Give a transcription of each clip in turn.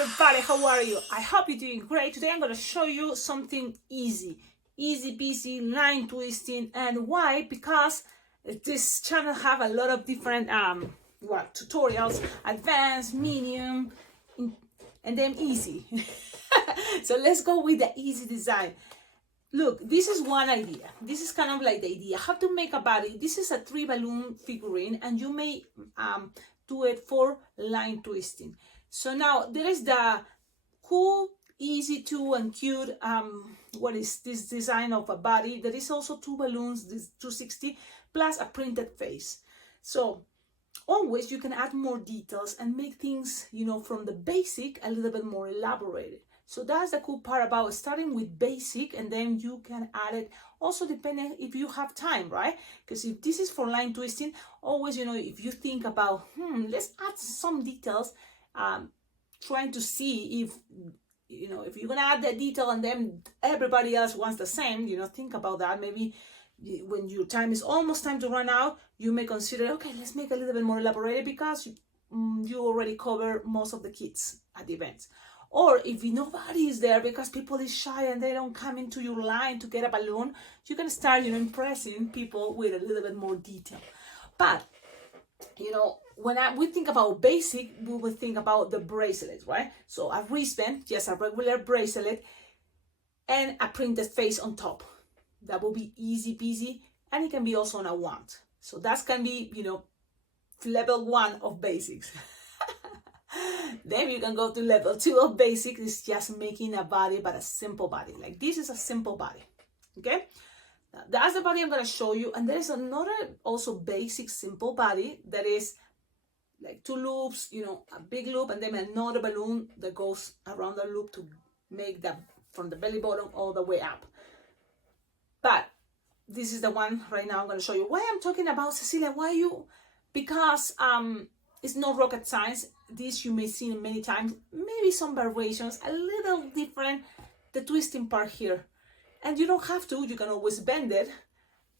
everybody, how are you? I hope you're doing great. Today I'm going to show you something easy peasy line twisting. And why? Because this channel have a lot of different tutorials, advanced, medium, and then easy. So let's go with the easy design. Look, this is one idea. This is kind of like the idea how to make a body. This is a 3 balloon figurine, and you may do it for line twisting. So now there is the cool, easy to and cute what is this design of a body. There is also 2 balloons, this 260 plus a printed face. So always you can add more details and make things, you know, from the basic a little bit more elaborated. So that's the cool part about starting with basic, and then you can add it also depending if you have time, right? Because if this is for line twisting, always, you know, if you think about, let's add some details, trying to see if, you know, if you're gonna add that detail and then everybody else wants the same, you know, think about that. Maybe when your time is almost time to run out, you may consider, okay, let's make a little bit more elaborated because you already cover most of the kids at the events. Or if nobody is there because people is shy and they don't come into your line to get a balloon, you can start, you know, impressing people with a little bit more detail. But, you know, when we think about basic, we will think about the bracelets, right? So a wristband, just a regular bracelet, and a printed face on top. That will be easy peasy, and it can be also on a wand. So that can be, you know, level 1 of basics. Then you can go to level 2 of basic. It's just making a body, but a simple body. Like this is a simple body, okay? Now, that's the body I'm going to show you. And there is another also basic simple body that is like 2 loops, you know, a big loop and then another balloon that goes around the loop to make that from the belly button all the way up. But this is the one right now I'm going to show you. Why I'm talking about, Cecilia, why you? Because it's not rocket science. This you may see many times, maybe some variations, a little different, the twisting part here. And you don't have to, you can always bend it,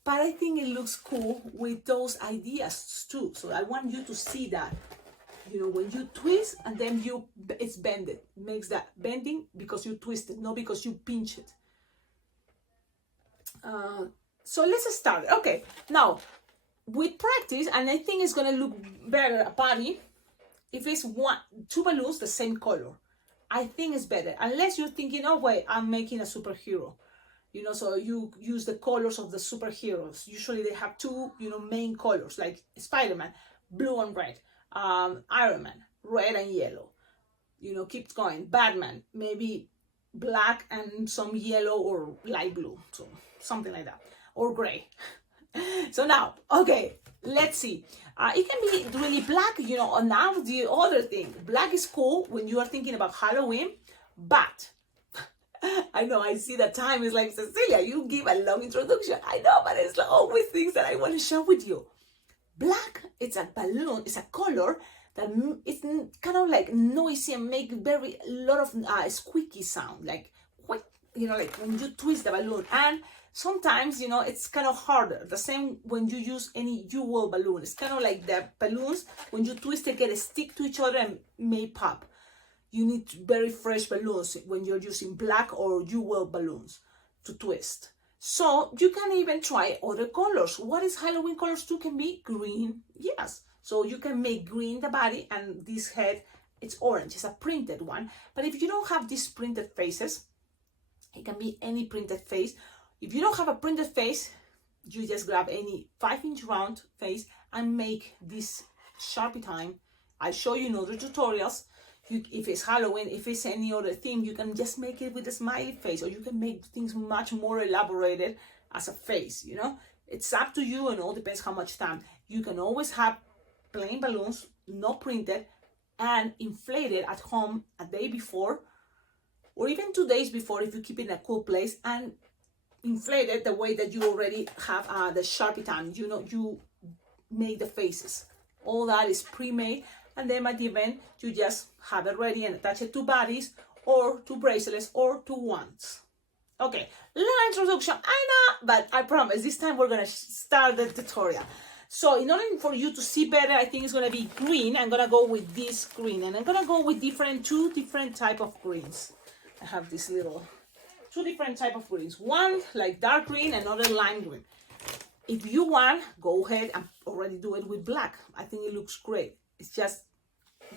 but I think it looks cool with those ideas too. So I want you to see that, you know, when you twist and then it's bended, it makes that bending because you twist it, not because you pinch it. So let's start. Okay, now with practice, and I think it's gonna look better a body if it's 2 balloons the same color. I think it's better, unless you're thinking, oh wait, I'm making a superhero, you know, so you use the colors of the superheroes. Usually they have 2, you know, main colors, like Spider-Man, blue and red, Iron Man, red and yellow, you know, keeps going. Batman, maybe black and some yellow or light blue, so something like that, or gray. So now, okay, let's see. It can be really black, you know. Now the other thing, black is cool when you are thinking about Halloween, but I know I see that time is like, Cecilia, you give a long introduction. I know, but it's always things that I want to share with you. Black, it's a balloon, it's a color that it's kind of like noisy and make a lot of squeaky sound, like, you know, like when you twist the balloon. And sometimes, you know, it's kind of harder. The same when you use any jewel balloon. It's kind of like the balloons, when you twist it, get a stick to each other and may pop. You need very fresh balloons when you're using black or jewel balloons to twist. So you can even try other colors. What is Halloween colors too? Can be green, yes. So you can make green the body, and this head, it's orange. It's a printed one. But if you don't have these printed faces, it can be any printed face. If you don't have a printed face, you just grab any 5-inch round face and make this Sharpie time. I show you in other tutorials. If it's Halloween, if it's any other theme, you can just make it with a smiley face, or you can make things much more elaborated as a face, you know. It's up to you, and all depends how much time. You can always have plain balloons, not printed, and inflated at home a day before, or even 2 days before if you keep it in a cool place, and inflate it the way that you already have the Sharpie time. You know, you make the faces. All that is pre-made, and then at the event, you just have it ready and attach it to bodies, or to bracelets, or to wands. Okay, little introduction, I know, but I promise this time we're gonna start the tutorial. So in order for you to see better, I think it's gonna be green. I'm gonna go with this green, and I'm gonna go with two different type of greens. I have this little two different type of greens. One like dark green, another lime green. If you want, go ahead and already do it with black. I think it looks great. It's just,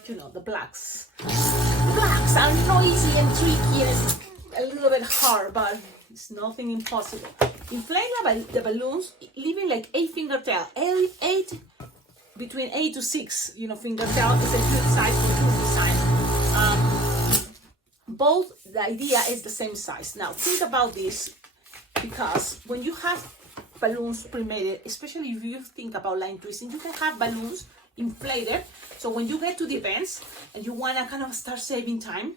you know, the blacks. The blacks are noisy and tricky, and it's a little bit hard, but it's nothing impossible. Inflate the balloons, leaving like 8 fingertail. Between 8 to 6, you know, fingertail is a good size for good design. Both, the idea is the same size. Now think about this, because when you have balloons pre-made, especially if you think about line twisting, you can have balloons inflated. So when you get to the events and you want to kind of start saving time,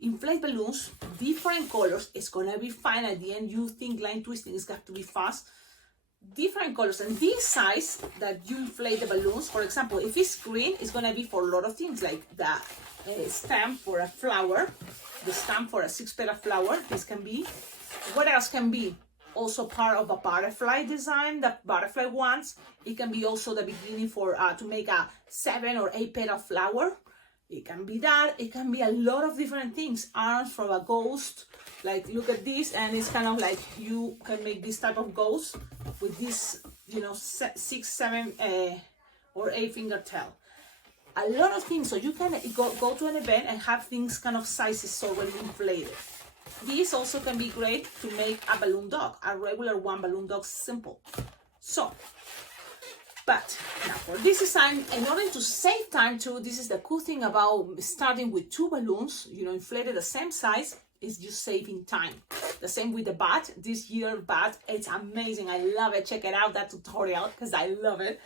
inflate balloons, different colors. It's gonna be fine. At the end, you think line twisting is got to be fast. Different colors, and this size that you inflate the balloons. For example, if it's green, it's gonna be for a lot of things, like the stem for a flower, the stem for a 6-petal flower. This can be. What else can be? Also part of a butterfly design, the butterfly ones. It can be also the beginning for to make a 7 or 8-petal flower. It can be that. It can be a lot of different things. Arms from a ghost. Like, look at this, and it's kind of like you can make this type of ghost with this, you know, 6, 7, or 8 fingertail. A lot of things. So you can go to an event and have things kind of sizes already inflated. This also can be great to make a balloon dog, a regular one balloon dog, simple. So, but now for this design, in order to save time too, this is the cool thing about starting with 2 balloons, you know, inflated the same size, is just saving time. The same with the bat. This year bat, it's amazing. I love it. Check it out, that tutorial, because I love it.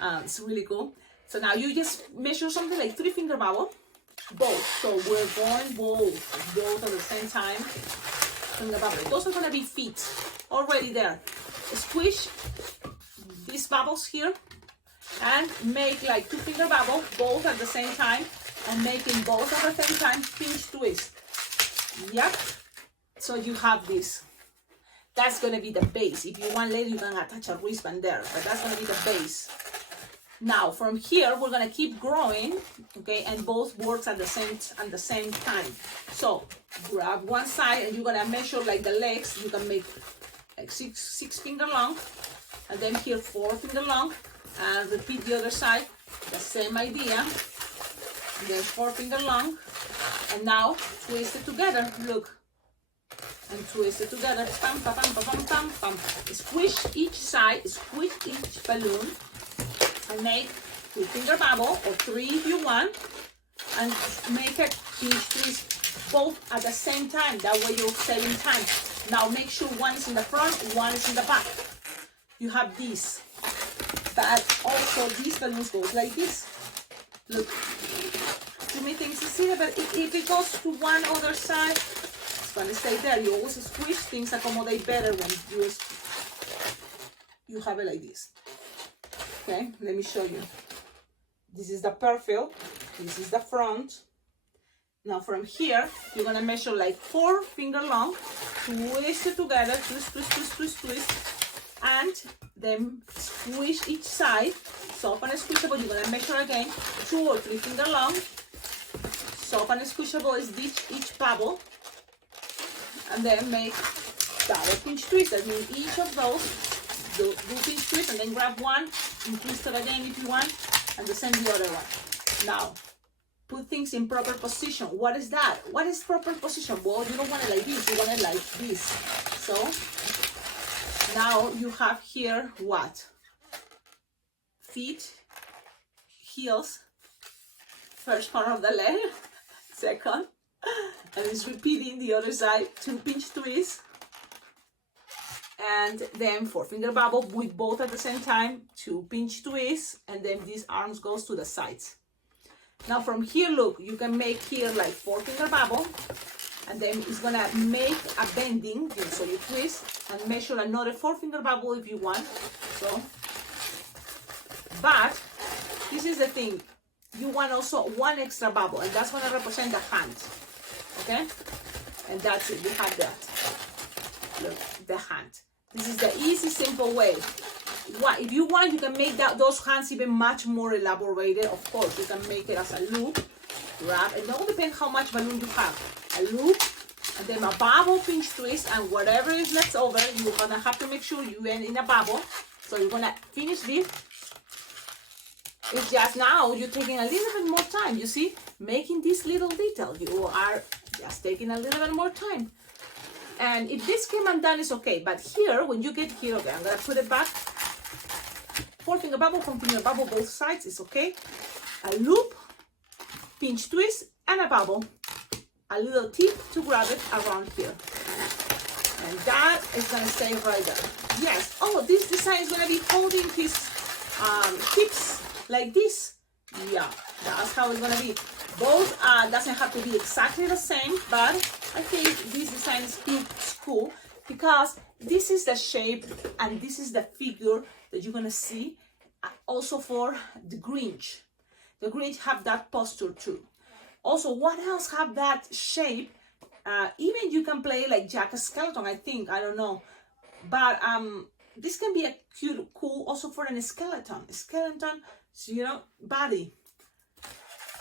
It's really cool. So now you just measure something like 3 finger bubble, both. So we're going both at the same time. Finger bubble. Those are gonna be feet already there. Squish these bubbles here and make like 2 finger bubble, both at the same time, and making both at the same time, pinch twist. Yep. So you have this. That's gonna be the base. If you want later, you can attach a wristband there, but that's gonna be the base. Now from here, we're gonna keep growing, okay, and both works at the same time. So grab one side, and you're gonna measure like the legs. You can make like six finger long, and then here 4 finger long, and repeat the other side. The same idea. And then 4 finger long, and now twist it together. Look, and twist it together. Pam, pam, pam, pam, pam, pam. Squish each side. Squish each balloon. And make 2 finger bubble, or 3 if you want, and make a pinch twist both at the same time. That way you're saving time. Now make sure one is in the front, one is in the back. You have this, but also these balloons goes like this. Look, you may think, Cecilia, but if it goes to one other side, it's gonna stay there. You always squish, things accommodate better when you have it like this. Okay, let me show you. This is the perfil. This is the front. Now from here, you're gonna measure like 4 finger long, twist it together, twist, twist, twist, twist, twist, and then squish each side. Soft and squishable, you're gonna measure again 2 or 3 finger long. Soft and squishable is each bubble, and then make double pinch twist. That means each of those do pinch twist, and then grab one and twist it again if you want, and the same the other one. Now put things in proper position. What is that? What is proper position? Well, you don't want it like this, you want it like this. So now you have here what? Feet, heels, first part of the leg, second, and it's repeating the other side, 2 pinch twists, and then 4 finger bubble with both at the same time, 2 pinch twists, and then these arms goes to the sides. Now from here, look, you can make here like 4 finger bubble, and then it's gonna make a bending, so you twist and measure another 4 finger bubble if you want. So, but this is the thing, you want also 1 extra bubble, and that's gonna represent the hand, okay? And that's it, you have that. Look, the hand. This is the easy, simple way. if you want, you can make those hands even much more elaborated. Of course, you can make it as a loop, wrap. It all depends how much balloon you have. A loop, and then a bubble pinch twist, and whatever is left over, you're gonna have to make sure you end in a bubble. So you're gonna finish this. It's just now you're taking a little bit more time. You see, making this little detail, you are just taking a little bit more time. And if this came undone, it's okay. But here, when you get here, okay, I'm gonna put it back. 4-finger bubble, 4-finger bubble, both sides is okay. A loop, pinch twist, and a bubble. A little tip to grab it around here. And that is gonna stay right there. Yes. Oh, this design is gonna be holding his hips like this. Yeah, that's how it's gonna be. Both doesn't have to be exactly the same, but I think this design is cool because this is the shape and this is the figure that you're gonna see. Also for the Grinch. The Grinch have that posture too. Also, what else have that shape? Even you can play like Jack Skeleton, I think. I don't know. But this can be a cool also for a skeleton. Skeleton, you know, body.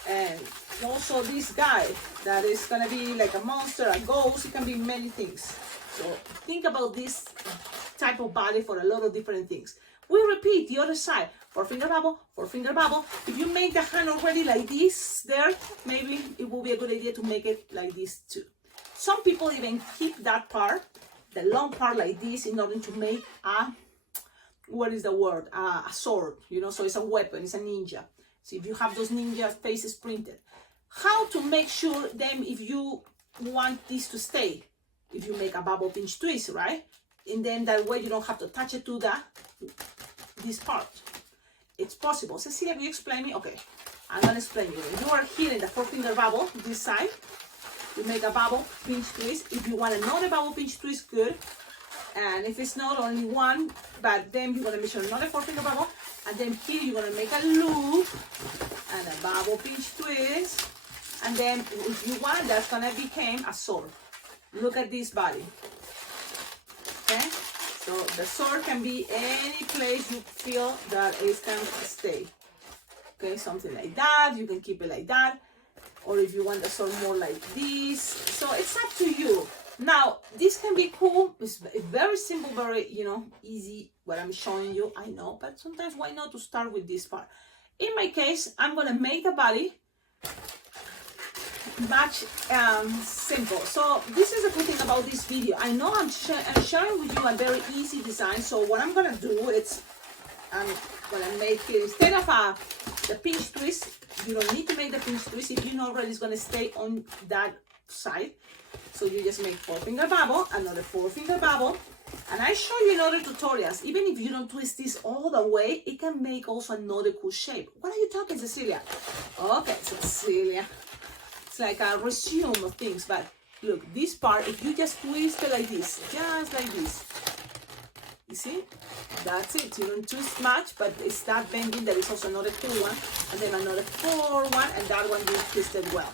And also this guy that is gonna be like a monster, a ghost. It can be many things. So think about this type of body for a lot of different things. We repeat the other side. 4-finger bubble, 4-finger bubble. If you make the hand already like this there, maybe it will be a good idea to make it like this too. Some people even keep that part, the long part like this, in order to make a, what is the word? A sword, you know, so it's a weapon, it's a ninja. So if you have those ninja faces printed. How to make sure then if you want this to stay? If you make a bubble pinch twist, right? And then that way you don't have to touch it to this part. It's possible. Cecilia, will you explain me? Okay, I'm gonna explain you. When you are here in the 4-finger bubble, this side, you make a bubble pinch twist. If you want another bubble pinch twist, good. And if it's not only one, but then you're gonna make sure another 4-finger bubble, and then here you're gonna make a loop and a bubble pinch twist, and then if you want, that's gonna become a sword. Look at this body. Okay, so the sword can be any place you feel that it can stay. Okay, something like that. You can keep it like that, or if you want the sword more like this. So it's up to you. Now, this can be cool. It's very simple, very, you know, easy what I'm showing you. I know, but sometimes why not to start with this part? In my case, I'm gonna make the body much simple. So this is the good thing about this video. I know I'm sharing with you a very easy design. So what I'm gonna do is I'm gonna make it, instead of the pinch twist, you don't need to make the pinch twist if you know already it's gonna stay on that side. So you just make 4-finger bubble, another 4-finger bubble, and I show you in other tutorials. Even if you don't twist this all the way, it can make also another cool shape. What are you talking, Cecilia? Okay, Cecilia. It's like a resume of things, but look, this part, if you just twist it like this, just like this, you see? That's it. You don't twist much, but it's that bending that is also another cool one, and then another 4 one, and that one you twisted well.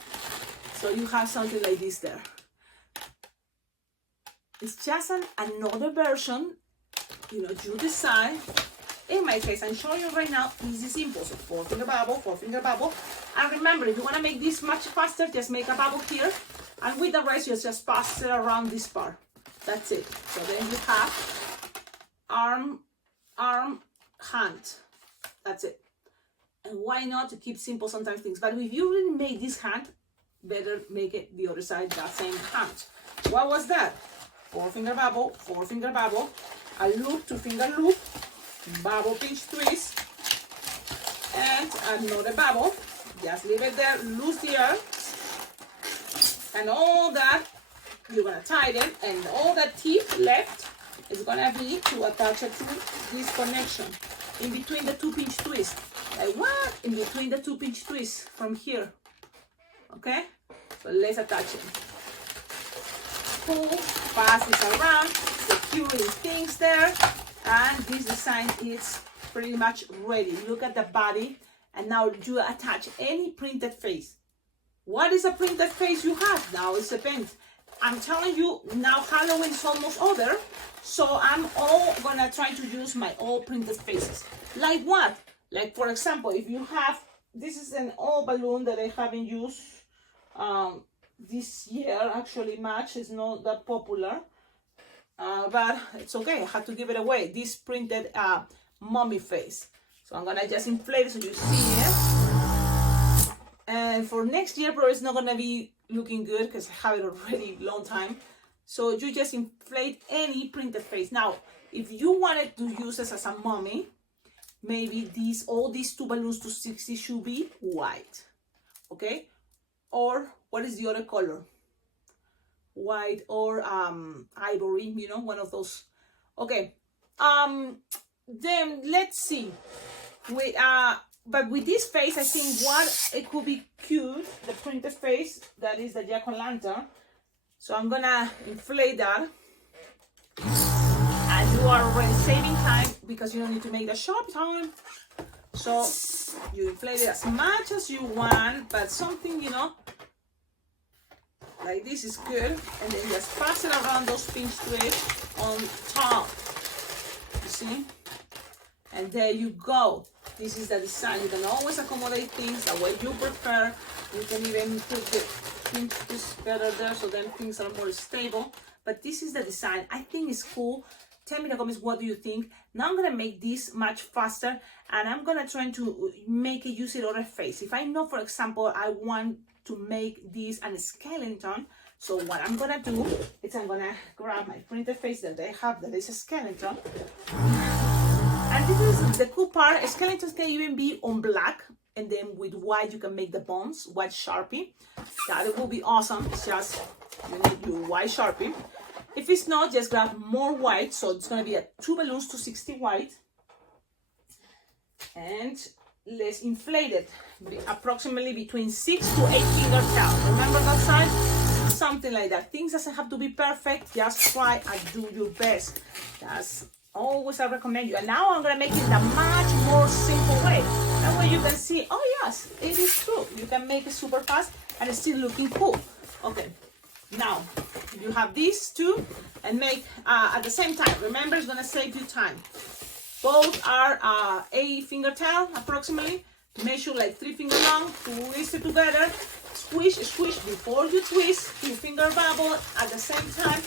So you have something like this there. It's just another version, you know, you decide. In my case, I'm showing you right now, easy, simple. So 4-finger bubble, 4-finger bubble. And remember, if you want to make this much faster, just make a bubble here. And with the rest, you just pass it around this part. That's it. So then you have arm, hand. That's it. And why not to keep simple sometimes things? But if you really make this hand, better make it the other side, that same hand. What was that? 4-finger bubble, 4-finger bubble, a loop, 2-finger loop, bubble pinch twist, and another bubble. Just leave it there, loose the air, and all that you're gonna tighten, and all that tip left is gonna be to attach it to this connection in between the 2 pinch twists. Like what? In between the 2 pinch twists from here. Okay, so let's attach it. Pull, pass this around, securing things there, and this design is pretty much ready. Look at the body, and now you attach any printed face. What is a printed face you have? Now it depends. I'm telling you now, Halloween is almost over, so I'm all gonna try to use my all printed faces. Like what? Like for example, if you have, this is an old balloon that I haven't used this year actually much. It's not that popular, but it's okay. I have to give it away. This printed mommy face. So I'm gonna just inflate it so you see it. And for next year, probably it's not gonna be looking good because I have it already long time. So you just inflate any printed face. Now, if you wanted to use this as a mommy, maybe all these two balloons to 60 should be white, okay? Or what is the other color? White or ivory, you know, one of those. Okay, then let's see. But with this face, I think what it could be cute, the printed face, that is the jack-o'-lantern. So I'm gonna inflate that. And you are already saving time because you don't need to make the shop time. So you inflate it as much as you want, but something, you know, like this is good. And then just pass it around those pinch twists on top. You see? And there you go. This is the design. You can always accommodate things the way you prefer. You can even put the pinch twist better there so then things are more stable. But this is the design. I think it's cool. Tell me in the comments, what do you think? Now I'm gonna make this much faster and I'm gonna try to make it use it on a face. If I know, for example, I want to make this a skeleton, so what I'm gonna do is I'm gonna grab my printed face that I have that is a skeleton. And this is the cool part. Skeletons can even be on black, and then with white you can make the bones, white Sharpie. That will be awesome. It's just you need your white Sharpie. If it's not, just grab more white. So it's gonna be a 2 balloons to 60 white. And let's inflate it. Approximately between 6 to 8 fingers down. Remember that size? Something like that. Things doesn't have to be perfect. Just try and do your best. That's always I recommend you. And now I'm gonna make it a much more simple way. That way you can see, oh yes, it is true. You can make it super fast and it's still looking cool. Okay, now you have these two and make at the same time. Remember, it's gonna save you time. Both are 8 finger tail approximately. Measure like 3 finger long, twist it together, squish before you twist, 2 finger bubble at the same time,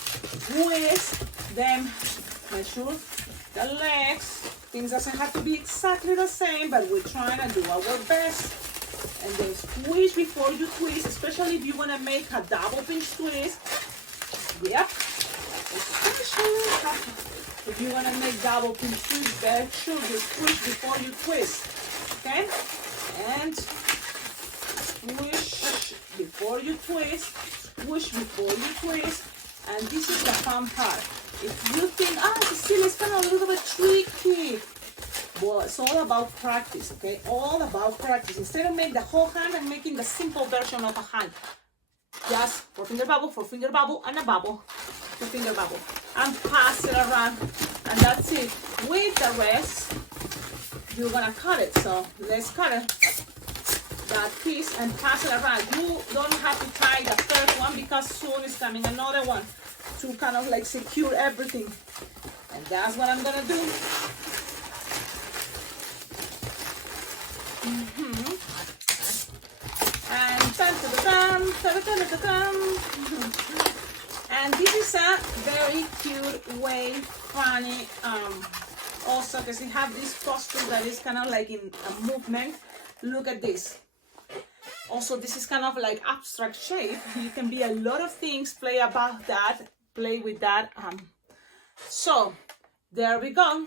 twist them, measure the legs. Things doesn't have to be exactly the same, but we're trying to do our best. And then squish before you twist, especially if you want to make a double pinch twist. Yep. If you want to make double pinch twist, make sure you squish before you twist. Okay? And squish before you twist, squish before you twist. And this is the fun part. If you think, Cecilia, it's kind of a little bit tricky. Well, it's all about practice, okay? All about practice. Instead of making the whole hand, I'm making the simple version of a hand. Just 4 finger bubble, and a bubble. 2 finger bubble. And pass it around. And that's it. With the rest, you're gonna cut it. So let's cut it. That piece and pass it around. You don't have to tie the first one because soon is coming another one to kind of like secure everything. And that's what I'm gonna do. And this is a very cute way, funny, also because they have this posture that is kind of like in a movement. Look at this. Also, this is kind of like abstract shape. You can be a lot of things, play about that, play with that. So there we go.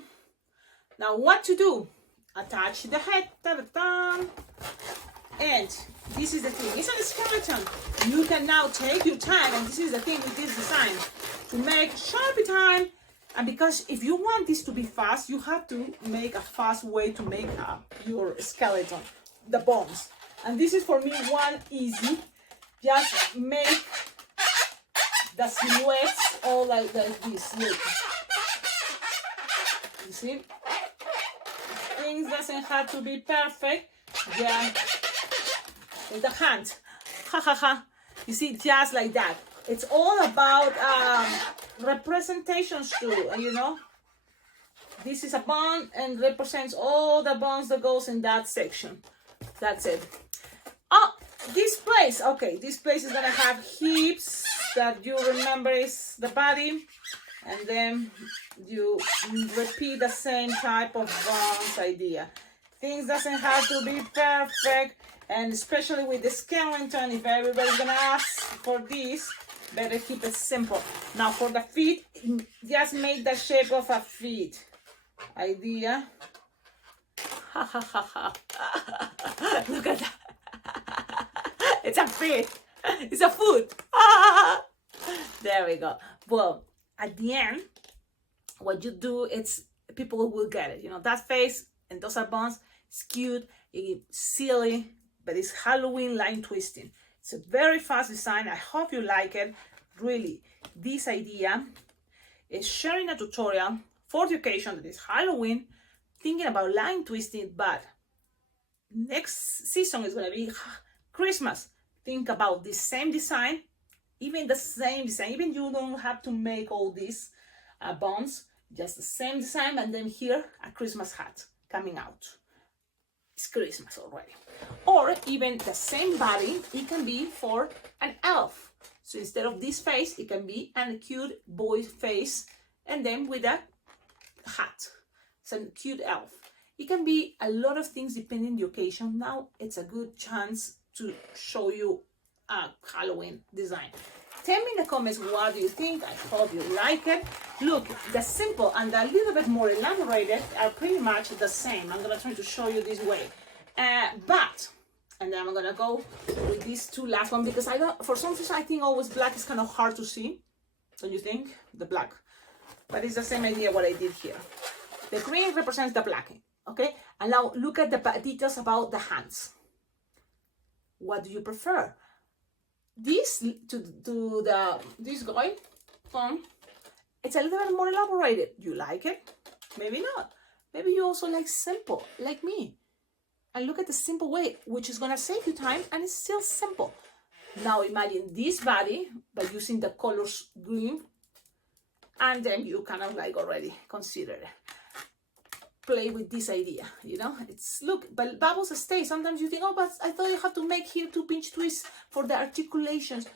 Now what to do? Attach the head. Ta-da-da. And this is the thing. It's a skeleton. You can now take your time, and this is the thing with this design, to make Sharpie time. And because if you want this to be fast, you have to make a fast way to make your skeleton, the bones. And this is for me one easy. Just make the silhouettes all like this. Look. You see? Things doesn't have to be perfect. Yeah. With the hand. Ha ha ha. You see, just like that. It's all about representations too, you know. This is a bond and represents all the bonds that goes in that section. That's it. Oh, this place. Okay, this place is gonna have hips that you remember is the body, and then you repeat the same type of bonds idea. Things doesn't have to be perfect, and especially with the skeleton, if everybody's gonna ask for this, better keep it simple. Now for the feet, just make the shape of a feet idea. Look at that. It's a feet. It's a foot. There we go. Well, at the end, what you do, it's people will get it. You know, that face and those are bones. It's cute, it's silly, but it's Halloween line twisting. It's a very fast design. I hope you like it. Really, this idea is sharing a tutorial for the occasion that is Halloween, thinking about line twisting, but next season is going to be Christmas. Think about the same design, even the same design, even you don't have to make all these bonds, just the same design, and then here a Christmas hat coming out. It's Christmas already. Or even the same body, it can be for an elf. So instead of this face, it can be a cute boy face, and then with a hat. It's a cute elf. It can be a lot of things depending on the occasion. Now it's a good chance to show you a Halloween design. Tell me in the comments what do you think. I hope you like it. Look, the simple and a little bit more elaborated are pretty much the same. I'm gonna try to show you this way. And then I'm gonna go with these two last one because I don't, for some reason I think always black is kind of hard to see. Don't you think? The black. But it's the same idea what I did here. The green represents the black, okay? And now look at the details about the hands. What do you prefer? This this guy, it's a little bit more elaborated. You like it? Maybe not. Maybe you also like simple, like me. And look at the simple way, which is gonna save you time and it's still simple. Now imagine this body by using the colors green, and then you kind of like already consider it. Play with this idea, you know. It's look, but bubbles stay. Sometimes you think, oh, but I thought you have to make here 2 pinch twists for the articulations.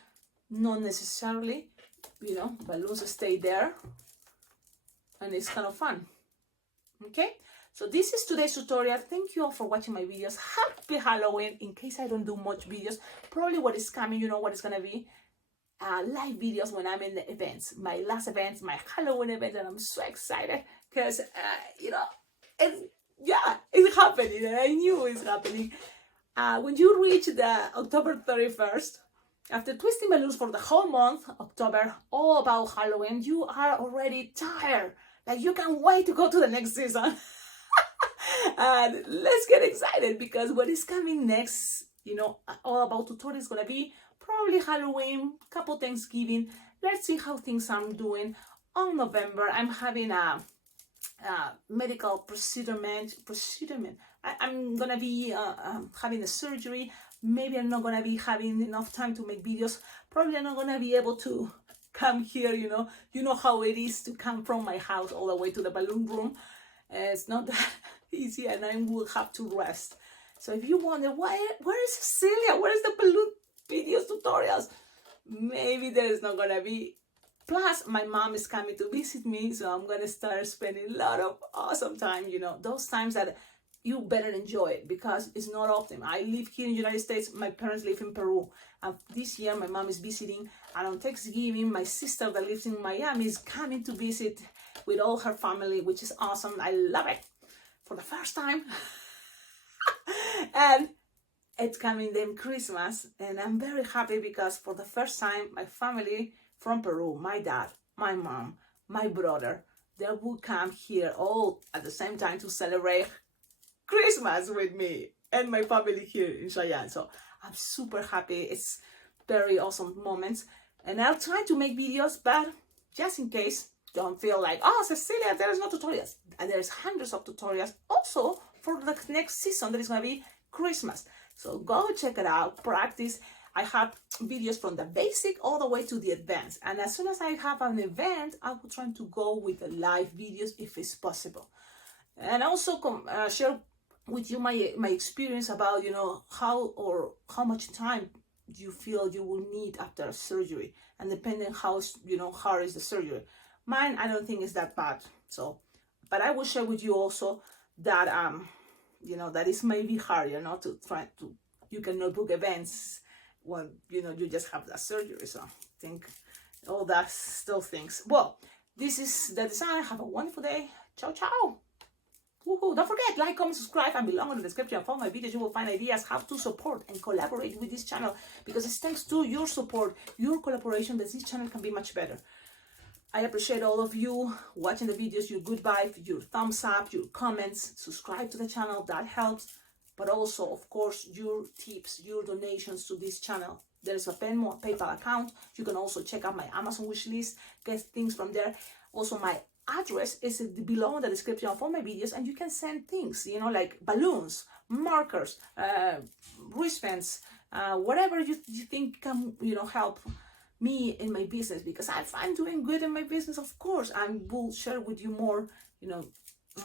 Not necessarily, you know. Balloons stay there, and it's kind of fun. Okay, so this is today's tutorial. Thank you all for watching my videos. Happy Halloween. In case I don't do much videos, probably what is coming, you know what it's gonna be, live videos when I'm in the events, my last events, my Halloween event, and I'm so excited because you know. It's happening, and I knew it's happening. When you reach the October 31st, after twisting balloons for the whole month, October, all about Halloween, you are already tired. Like you can't wait to go to the next season. And let's get excited because what is coming next, you know, all about tutorials is gonna be probably Halloween, couple Thanksgiving. Let's see how things are doing. On November, I'm having a medical procedure. I'm gonna be having a surgery. Maybe I'm not gonna be having enough time to make videos. Probably I'm not gonna be able to come here, you know how it is to come from my house all the way to the balloon room. It's not that easy, and I will have to rest. So if you wonder where is Cecilia, where is the balloon videos tutorials, maybe there is not gonna be. Plus, my mom is coming to visit me, so I'm gonna start spending a lot of awesome time, you know, those times that you better enjoy it because it's not often. I live here in the United States, my parents live in Peru, and this year my mom is visiting, and on Thanksgiving, my sister that lives in Miami is coming to visit with all her family, which is awesome. I love it for the first time. And it's coming then Christmas, and I'm very happy because for the first time, my family from Peru, my dad, my mom, my brother, they will come here all at the same time to celebrate Christmas with me and my family here in Cheyenne. So I'm super happy. It's very awesome moments. And I'll try to make videos, but just in case, don't feel like, oh, Cecilia, there is no tutorials. And there's hundreds of tutorials also for the next season that is going to be Christmas. So go check it out, practice. I have videos from the basic all the way to the advanced. And as soon as I have an event, I will try to go with the live videos if it's possible. And also share with you my experience about, you know, how much time do you feel you will need after surgery, and depending how, you know, hard is the surgery. Mine, I don't think is that bad. So, but I will share with you also that you know, that is maybe hard, you know, to try to, you cannot book events when, you know, you just have that surgery. So I think all that still things. Well, this is the design. Have a wonderful day. Ciao, ciao. Woohoo. Don't forget, like, comment, subscribe, and below in the description of all my videos you will find ideas how to support and collaborate with this channel, because it's thanks to your support, your collaboration, that this channel can be much better. I appreciate all of you watching the videos, your good vibe, your thumbs up, your comments, subscribe to the channel, that helps. But also, of course, your tips, your donations to this channel. There's a Venmo, a PayPal account. You can also check out my Amazon wish list, get things from there. Also, my address is below in the description of all my videos, and you can send things, you know, like balloons, markers, wristbands, whatever you think can, you know, help me in my business, because if I'm doing good in my business, of course I will share with you more. You know,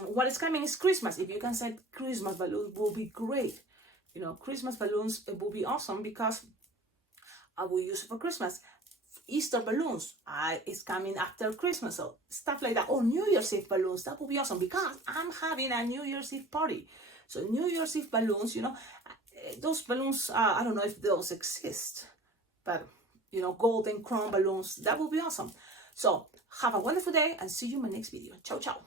what is coming is Christmas. If you can send Christmas balloons, will be great. You know, Christmas balloons, it will be awesome, because I will use it for Christmas. Easter balloons, it's coming after Christmas, so stuff like that. Or New Year's Eve balloons, that will be awesome, because I'm having a New Year's Eve party. So New Year's Eve balloons, you know, those balloons, I don't know if those exist, but you know, golden crown balloons, that will be awesome. So have a wonderful day, and see you in my next video. Ciao, ciao.